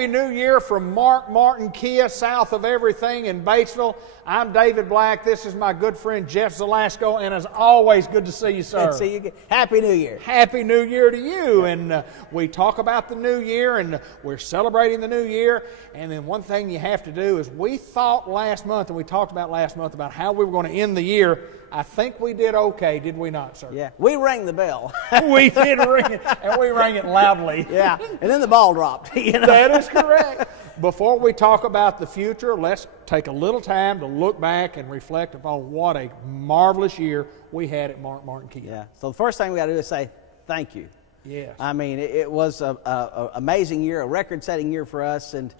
Happy New Year from Mark Martin Kia, south of everything in Batesville. I'm David Black. This is my good friend Jeff Zelasco, and as always, good to see you, sir. Good to see you again. Happy New Year. Happy New Year to you. And we talk about the new year, and we're celebrating the new year. And then one thing you have to do is we thought last month, and we talked about last month, about how we were going to end the year. I think we did okay, did we not, sir? Yeah, we rang the bell. We did ring it, and we rang it loudly. Yeah, and then the ball dropped. You know? That is correct. Before we talk about the future, let's take a little time to look back and reflect upon what a marvelous year we had at Mark Martin Kia. Yeah, so the first thing we got to do is say thank you. Yes. I mean, it was an amazing year, a record-setting year for us, and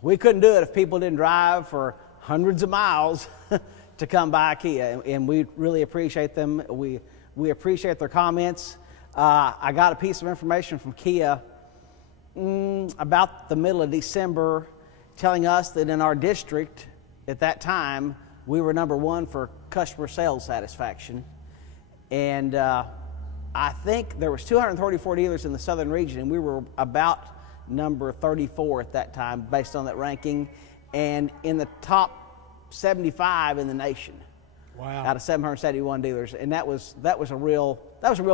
we couldn't do it if people didn't drive for hundreds of miles to come by Kia, and we really appreciate them. We appreciate their comments. I got a piece of information from Kia about the middle of December telling us that in our district at that time we were #1 for customer sales satisfaction, and I think there was 234 dealers in the southern region, and we were about number 34 at that time based on that ranking, and in the top 75 in the nation. Wow. Out of 771 dealers, and that was a real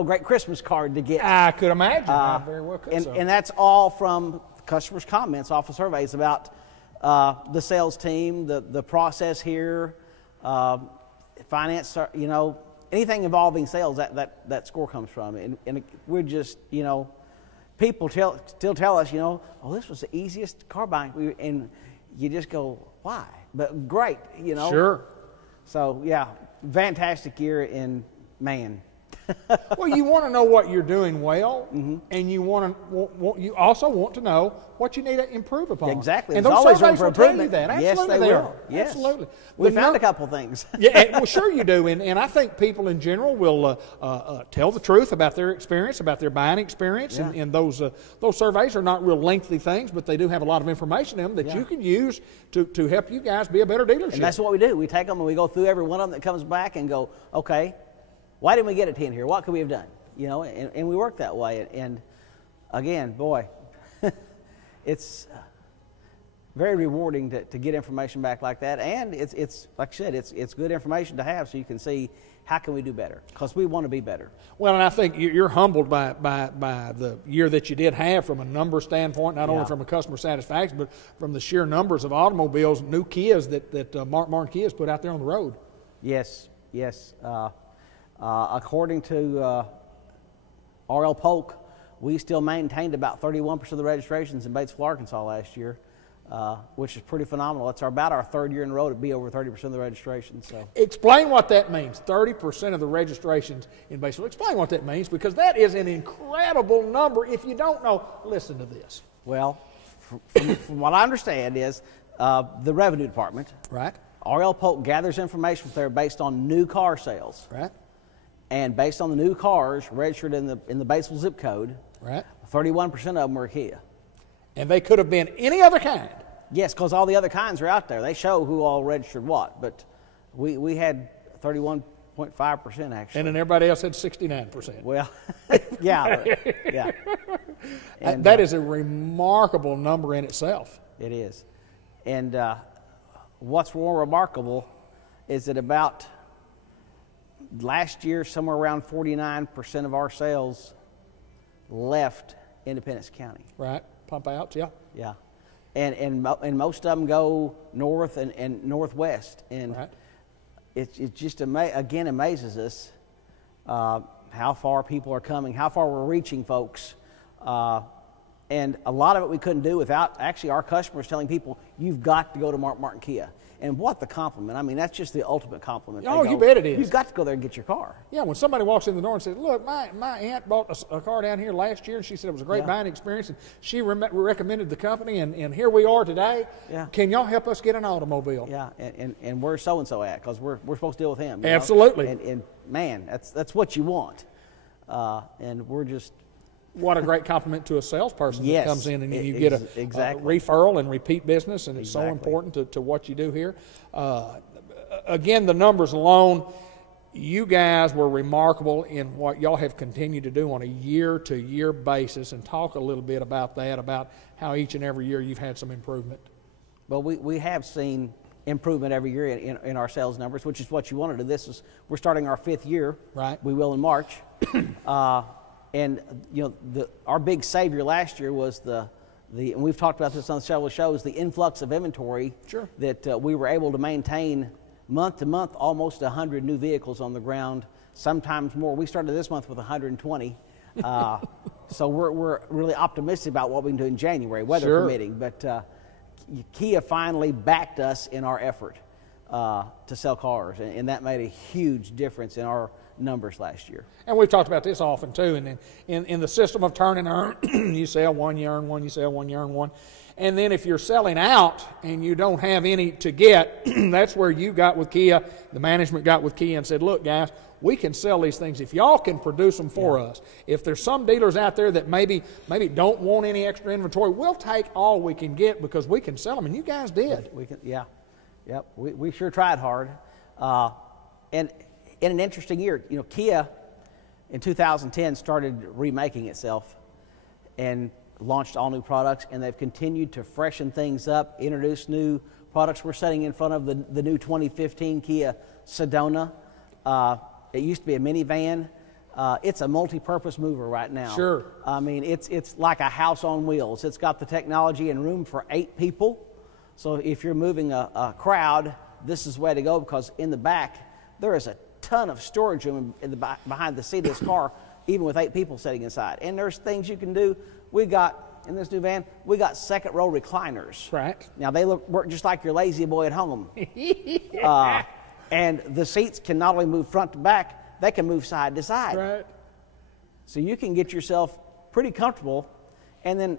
great Christmas card to get. I could imagine. I very well could. And that's all from customers' comments off of surveys about the sales team, the process here, finance, anything involving sales. That score comes from, and we're just people still tell us oh, this was the easiest car buying, and you just go, why? But great, Sure. So yeah, fantastic year, and man. Well, you want to know what you're doing well, Mm-hmm. and you also want to know what you need to improve upon. Exactly. And There's those always room surveys for will tell you improvement. that. Yes, Absolutely they are. will. Yes. Absolutely. We found a couple things. Yeah, well, sure you do, and I think people in general will tell the truth about their experience, about their buying experience, Yeah. and those surveys are not real lengthy things, but they do have a lot of information in them that Yeah. you can use to help you guys be a better dealership. And that's what we do. We take them and we go through every one of them that comes back and go, okay, why didn't we get a 10 here? What could we have done? And we work that way. And again, boy, it's very rewarding to get information back like that. And it's like I said, it's good information to have so you can see how can we do better, because we want to be better. Well, and I think you're humbled by the year that you did have from a number standpoint, not only from a customer satisfaction, but from the sheer numbers of automobiles, new Kias that Mark Martin Kia has put out there on the road. Yes. According to R.L. Polk, we still maintained about 31% of the registrations in Batesville, Arkansas last year, which is pretty phenomenal. It's about our third year in a row to be over 30% of the registrations. So, explain what that means. 30% of the registrations in Batesville. Explain what that means, because that is an incredible number. If you don't know, listen to this. Well, from what I understand is the revenue department, right? R.L. Polk gathers information from there based on new car sales, right? And based on the new cars registered in the Batesville zip code, right? 31% of them were Kia. And they could have been any other kind. Yes, because all the other kinds are out there. They show who all registered what, but we had 31.5% actually. And then everybody else had 69%. Well, yeah. And that is a remarkable number in itself. It is. And what's more remarkable is that about last year, somewhere around 49% of our sales left Independence County. Right. Pump outs, yeah. Yeah. And most of them go north and northwest. And right. it just again amazes us how far people are coming, how far we're reaching folks. And a lot of it we couldn't do without actually our customers telling people, you've got to go to Mark Martin Kia. And what the compliment. I mean, that's just the ultimate compliment. Oh, you bet it is. You've got to go there and get your car. Yeah, when somebody walks in the door and says, look, my aunt bought a car down here last year, and she said it was a great buying experience, and she recommended the company, and here we are today. Yeah. Can y'all help us get an automobile? Yeah, and where's so-and-so at? Because we're supposed to deal with him. Absolutely. And man, that's what you want. And we're just... What a great compliment to a salesperson that comes in and you get a referral and repeat business, and it's so important to what you do here. Again, the numbers alone, you guys were remarkable in what y'all have continued to do on a year-to-year basis, and talk a little bit about that, about how each and every year you've had some improvement. Well, we have seen improvement every year in our sales numbers, which is what you wanted to. We're starting our 5th year. Right. We will in March. And our big savior last year was and we've talked about this on several shows, the influx of inventory. Sure. That we were able to maintain month to month, almost 100 new vehicles on the ground, sometimes more. We started this month with 120. So we're really optimistic about what we can do in January, weather permitting. But Kia finally backed us in our effort to sell cars, and that made a huge difference in our numbers last year. And we've talked about this often too, and in the system of turn and earn, you sell one, you earn one, you sell one, you earn one. And then if you're selling out and you don't have any to get, that's where you got with Kia, the management got with Kia and said, look guys, we can sell these things if y'all can produce them for us. If there's some dealers out there that maybe don't want any extra inventory, we'll take all we can get because we can sell them, and you guys did. We sure tried hard. And in an interesting year, Kia in 2010 started remaking itself and launched all new products, and they've continued to freshen things up, introduce new products. We're sitting in front of the new 2015 Kia Sedona. It used to be a minivan. It's a multi-purpose mover right now. Sure. I mean, it's like a house on wheels. It's got the technology and room for 8 people. So if you're moving a crowd, this is the way to go, because in the back there is a ton of storage room behind the seat of this car, even with 8 people sitting inside. And there's things you can do. We got, in this new van, we got second row recliners. Right. Now they work just like your lazy boy at home. And the seats can not only move front to back, they can move side to side. Right. So you can get yourself pretty comfortable. And then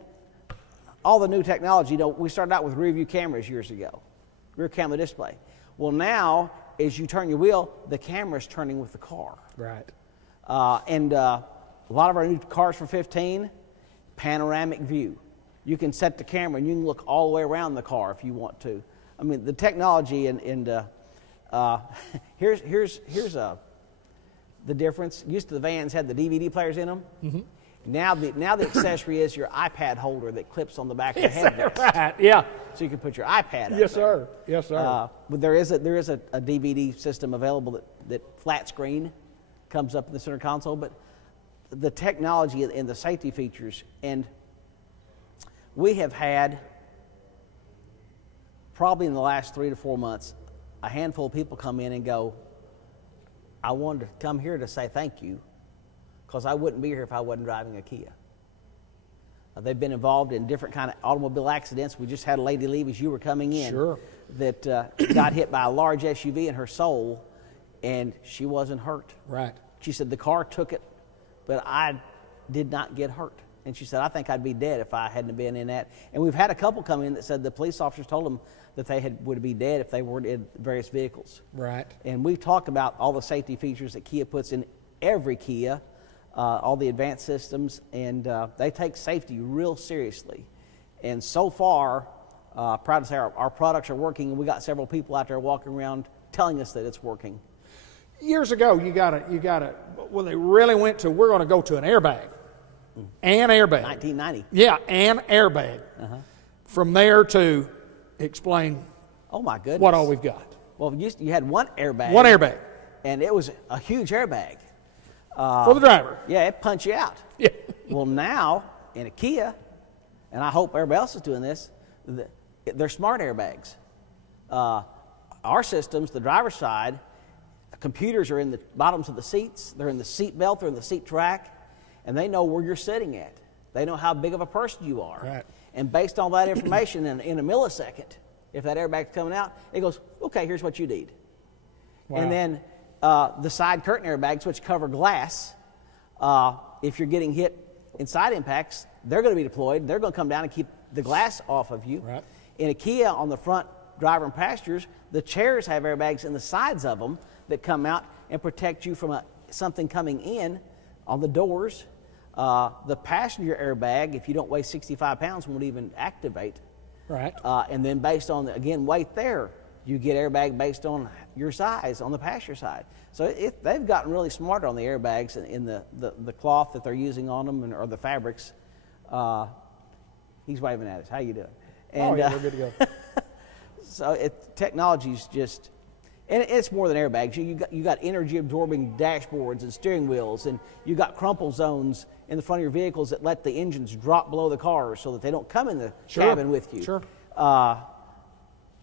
all the new technology, we started out with rear view cameras years ago, rear camera display. Well, now, as you turn your wheel, the camera's turning with the car. Right. And a lot of our new cars for 15, panoramic view. You can set the camera and you can look all the way around the car if you want to. I mean, the technology here's the difference. Used to, the vans had the DVD players in them. Mm-hmm. Now the accessory is your iPad holder that clips on the back of the headrest. Right. Yeah. So you can put your iPad up. Yes, sir. Yes, sir. But there is a DVD system available that flat screen comes up in the center console. But the technology and the safety features, and we have had probably in the last 3 to 4 months a handful of people come in and go, I wanted to come here to say thank you, because I wouldn't be here if I wasn't driving a Kia. They've been involved in different kind of automobile accidents. We just had a lady leave as you were coming in. Sure. That got hit by a large SUV in her soul, and she wasn't hurt. Right. She said, the car took it, but I did not get hurt. And she said, I think I'd be dead if I hadn't been in that. And we've had a couple come in that said the police officers told them that they would be dead if they weren't in various vehicles. Right. And we've talked about all the safety features that Kia puts in every Kia, all the advanced systems, and they take safety real seriously. And so far, proud to say our products are working, and we got several people out there walking around telling us that it's working. Years ago, you got to, when they really went to, we're going to go to an airbag. An airbag. 1990. Yeah, an airbag. Uh-huh. From there to explain. Oh my goodness. What all we've got. Well, you had one airbag. One airbag. And it was a huge airbag. For the driver. Yeah, it punched you out. Yeah. Well, now in a Kia, and I hope everybody else is doing this, they're smart airbags. Our systems, the driver's side, computers are in the bottoms of the seats. They're in the seat belt. They're in the seat track. And they know where you're sitting at. They know how big of a person you are. Right. And based on that information, in a millisecond, if that airbag's coming out, it goes, okay, here's what you need. Wow. And then the side curtain airbags, which cover glass, if you're getting hit in side impacts, they're going to be deployed. They're going to come down and keep the glass off of you. Right. In a Kia, on the front driver and passengers, the chairs have airbags in the sides of them that come out and protect you from something coming in on the doors. The passenger airbag, if you don't weigh 65 pounds, won't even activate. Right. And then based on, again, weight there, you get airbag based on your size on the passenger side. So they've gotten really smart on the airbags in the cloth that they're using on them or the fabrics. He's waving at us. How you doing? And, we're good to go. So technology's just, and it's more than airbags. You got energy absorbing dashboards and steering wheels, and you got crumple zones in the front of your vehicles that let the engines drop below the cars so that they don't come in the cabin with you. Sure.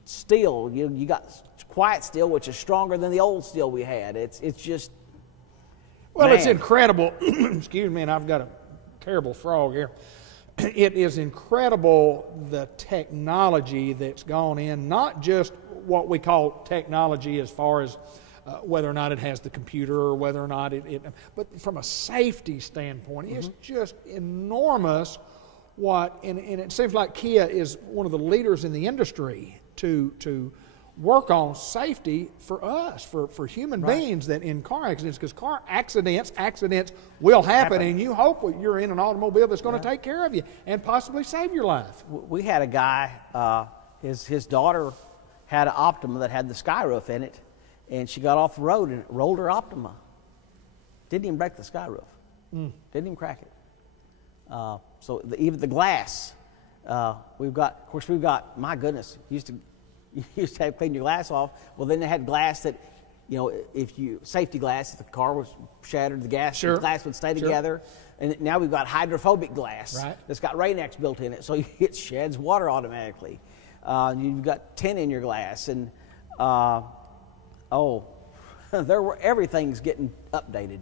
Steel, you got quiet steel, which is stronger than the old steel we had. It's just, well, man. It's incredible. Excuse me, and I've got a terrible frog here. It is incredible the technology that's gone in, not just what we call technology as far as whether or not it has the computer or whether or not but from a safety standpoint, it's just enormous and it seems like Kia is one of the leaders in the industry to work on safety for us, for human beings that in car accidents, because car accidents will happen, and you hope you're in an automobile that's going to take care of you and possibly save your life. We had a guy, his daughter had an Optima that had the sky roof in it, and she got off the road and it rolled her Optima. Didn't even break the sky roof. Didn't even crack it. So even the glass, we've got, my goodness, you used to have to clean your glass off. Well, then they had glass that, safety glass, if the car was shattered, the glass would stay together. And now we've got hydrophobic glass that's got Rain-X built in it, so it sheds water automatically. You've got tin in your glass, and everything's getting updated.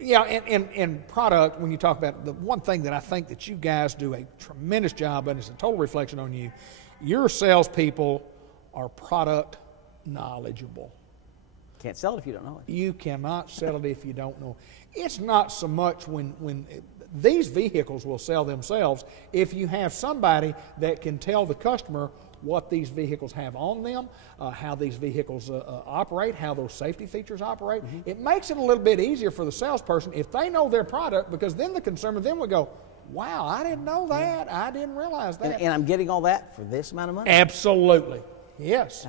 And product, when you talk about the one thing that I think that you guys do a tremendous job, and it's a total reflection on you, your salespeople are product knowledgeable. Can't sell it if you don't know it. You cannot sell it if you don't know. It's not so much when these vehicles will sell themselves if you have somebody that can tell the customer what these vehicles have on them, how these vehicles operate, how those safety features operate. It makes it a little bit easier for the salesperson if they know their product, because then the consumer then would go, wow, I didn't know that. I didn't realize that. And I'm getting all that for this amount of money? Absolutely. Yes.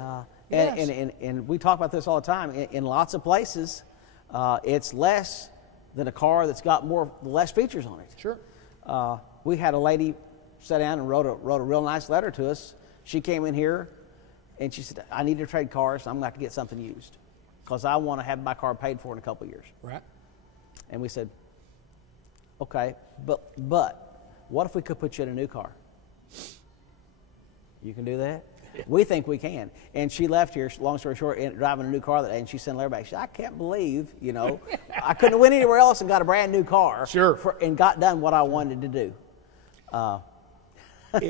And we talk about this all the time. In lots of places, it's less than a car that's got less features on it. Sure. We had a lady sit down and wrote a real nice letter to us. She came in here and she said, I need to trade cars, so I'm going to have to get something used because I want to have my car paid for in a couple of years. Right. And we said, okay, but what if we could put you in a new car? You can do that? We think we can. And she left here, long story short, driving a new car that day, and she sent a letter back. She said, I can't believe, I couldn't have went anywhere else and got a brand new car. Sure. And got done what I wanted to do.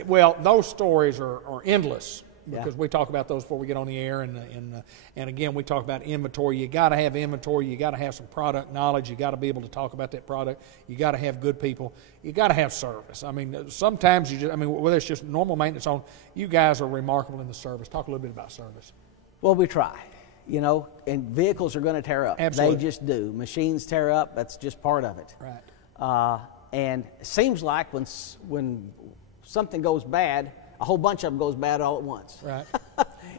Well, those stories are endless because we talk about those before we get on the air, and again we talk about inventory. You got to have inventory. You got to have some product knowledge. You got to be able to talk about that product. You got to have good people. You got to have service. I mean, sometimes whether it's just normal maintenance on, you guys are remarkable in the service. Talk a little bit about service. Well, we try. And vehicles are going to tear up. Absolutely. They just do. Machines tear up. That's just part of it. Right. And it seems like when something goes bad, a whole bunch of them goes bad all at once. Right.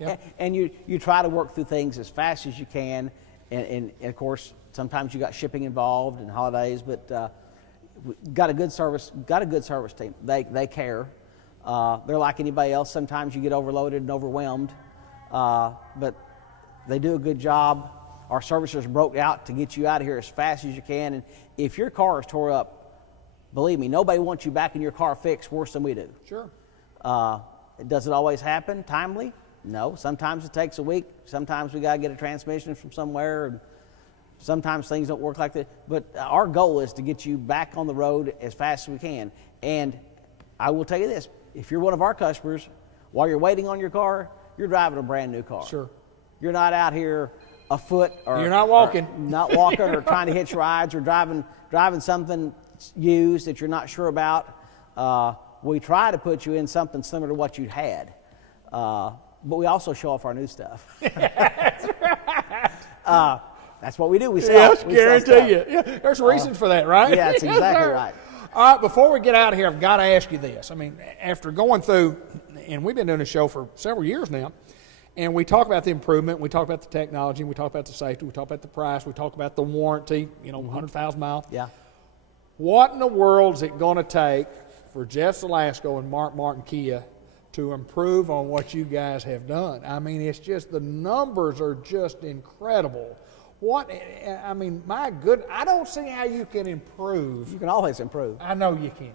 Yep. And you try to work through things as fast as you can, and of course sometimes you got shipping involved and holidays, but got a good service team. They care. They're like anybody else. Sometimes you get overloaded and overwhelmed, but they do a good job. Our servicers broke out to get you out of here as fast as you can, and if your car is tore up, believe me, nobody wants you back in your car fixed worse than we do. Sure. Does it always happen timely? No. Sometimes it takes a week. Sometimes we got to get a transmission from somewhere. And sometimes things don't work like that. But our goal is to get you back on the road as fast as we can. And I will tell you this. If you're one of our customers, while you're waiting on your car, you're driving a brand new car. Sure. You're not out here afoot or you're not walking. Or trying to hitch rides or driving something used that you're not sure about. We try to put you in something similar to what you had, but we also show off our new stuff. That's right. That's what we do. We sell. Yes, guarantee you. Yeah, there's reasons for that, right? Yeah, that's exactly right. All right, before we get out of here, I've got to ask you this. I mean, after going through, and we've been doing a show for several years now, and we talk about the improvement, we talk about the technology, we talk about the safety, we talk about the price, we talk about the warranty, 100,000 miles. Yeah. What in the world is it going to take for Jeff Salasco and Mark Martin Kia to improve on what you guys have done? I mean, it's just, the numbers are just incredible. My good, I don't see how you can improve. You can always improve. I know you can.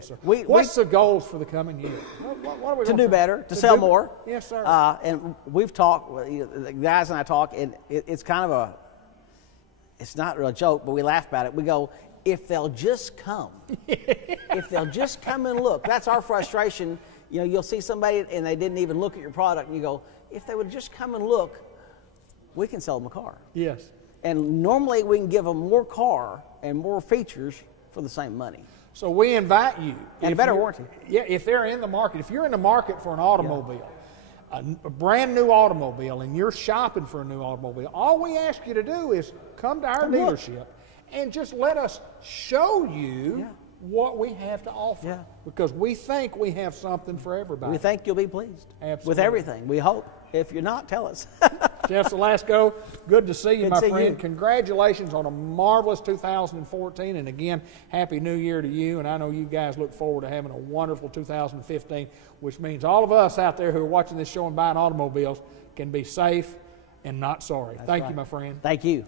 Sir. What's the goals for the coming year? What are we to do better, to sell more. Yes, sir. And we've talked, the guys and I talk, and it's kind of it's not really a joke, but we laugh about it. We go, if they'll just come. If they'll just come and look. That's our frustration. You'll see somebody and they didn't even look at your product, and you go, if they would just come and look, we can sell them a car. Yes. And normally we can give them more car and more features for the same money. So we invite you. And a better warranty. Yeah, if they're in the market. If you're in the market for an automobile, a brand new automobile, and you're shopping for a new automobile, all we ask you to do is come to our dealership and just let us show you what we have to offer. Yeah. Because we think we have something for everybody. We think you'll be pleased. Absolutely. With everything. We hope. If you're not, tell us. Jeff Salasco, good to see you, my friend. You. Congratulations on a marvelous 2014, and again, Happy New Year to you, and I know you guys look forward to having a wonderful 2015, which means all of us out there who are watching this show and buying automobiles can be safe and not sorry. Thank you, my friend. Thank you.